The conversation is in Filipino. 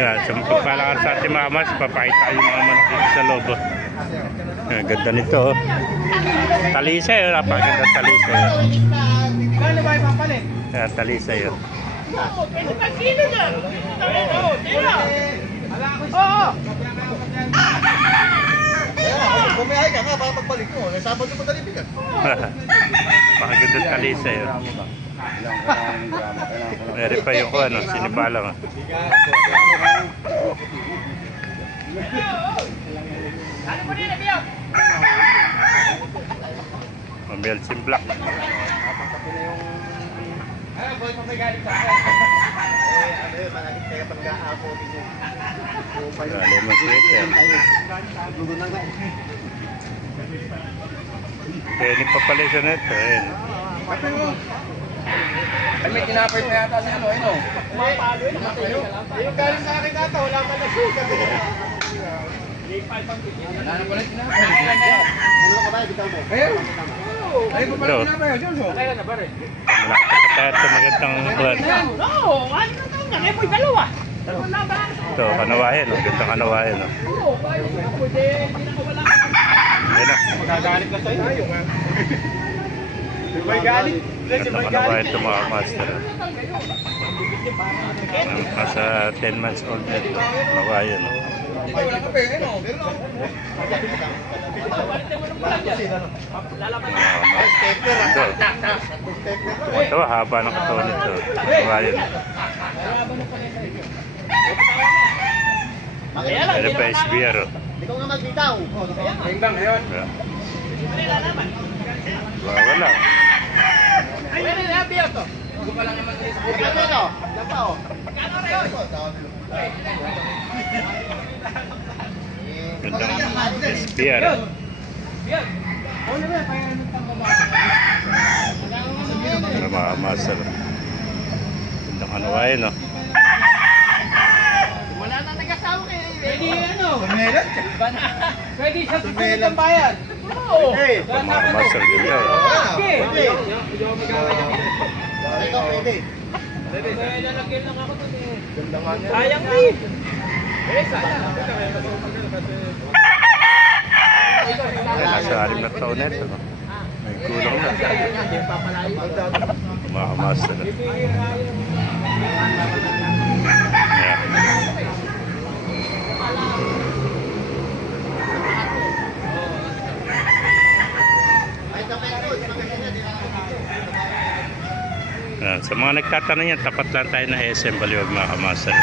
Yan, sa pagpalakar sa ating mga mas, papakita yung mga manok dito sa loob. Yan, ganda nito. Talisay, napakaganda talisay. Kano ba ipapalit? Yan, talisay. Oo, 25 kilo na. Oo. Bumiyahe ka nga para pagbalik mo. Sabado mo talipin ka. Napakaganda talisay. Meron pa yung ano, sinibalang. Belgian black. Lemon sweater. Pwede pa pala siya nito. Ay, may tinapay pa yata sa ano, ano? Mapalo yun. Yung galing sa akin nata, wala pa na sukat. Ano pala tinapay? Ano ka ba? Bitaw mo? Ayun. Ay, pa pala tinapay. Kaya na ba rin? Kaya ito magandang buwan. Oo, ano na ito? Ngayon po'y dalawa. Ito, kanawayan. Magandang kanawayan. Oo, pwede, hindi na kawala. Yan na. Magagalit na sa'yo. May galit. Magandang kanawayan ito mga master. Nasa 10 months old na ito. Kanawayan. Wala ka pa yun, ano? Ito, haba ng katawan nito. Kanawayan. Meron pa SBR. Hindi ko nga magbitaw. Tingnan ngayon. Wala. Ay, ano na, biyo to? Huwag pa lang naman sa buhay. Ano ito? Yan pa, oh. Kano rin yun? Gandang SBR. Biyo. Ano ba, payaran ng tambaba? Para mga master. Gandang kanawayan, no? Wala na nag-asawa kayo. Pwede ano? Meron? Pwede sa susunod ng bayan. Oo. Mga master, ganda. Okay. Ikaw, pwede. May lalagyan lang ako dun eh. Ganda nga niya. Sayang eh. Nasa 6 na taon na ito, no? May kulang na. Mga master. Yan. Sa mga nagtatanong yan, tapat lang tayo na SM Baliwag mga kamaster.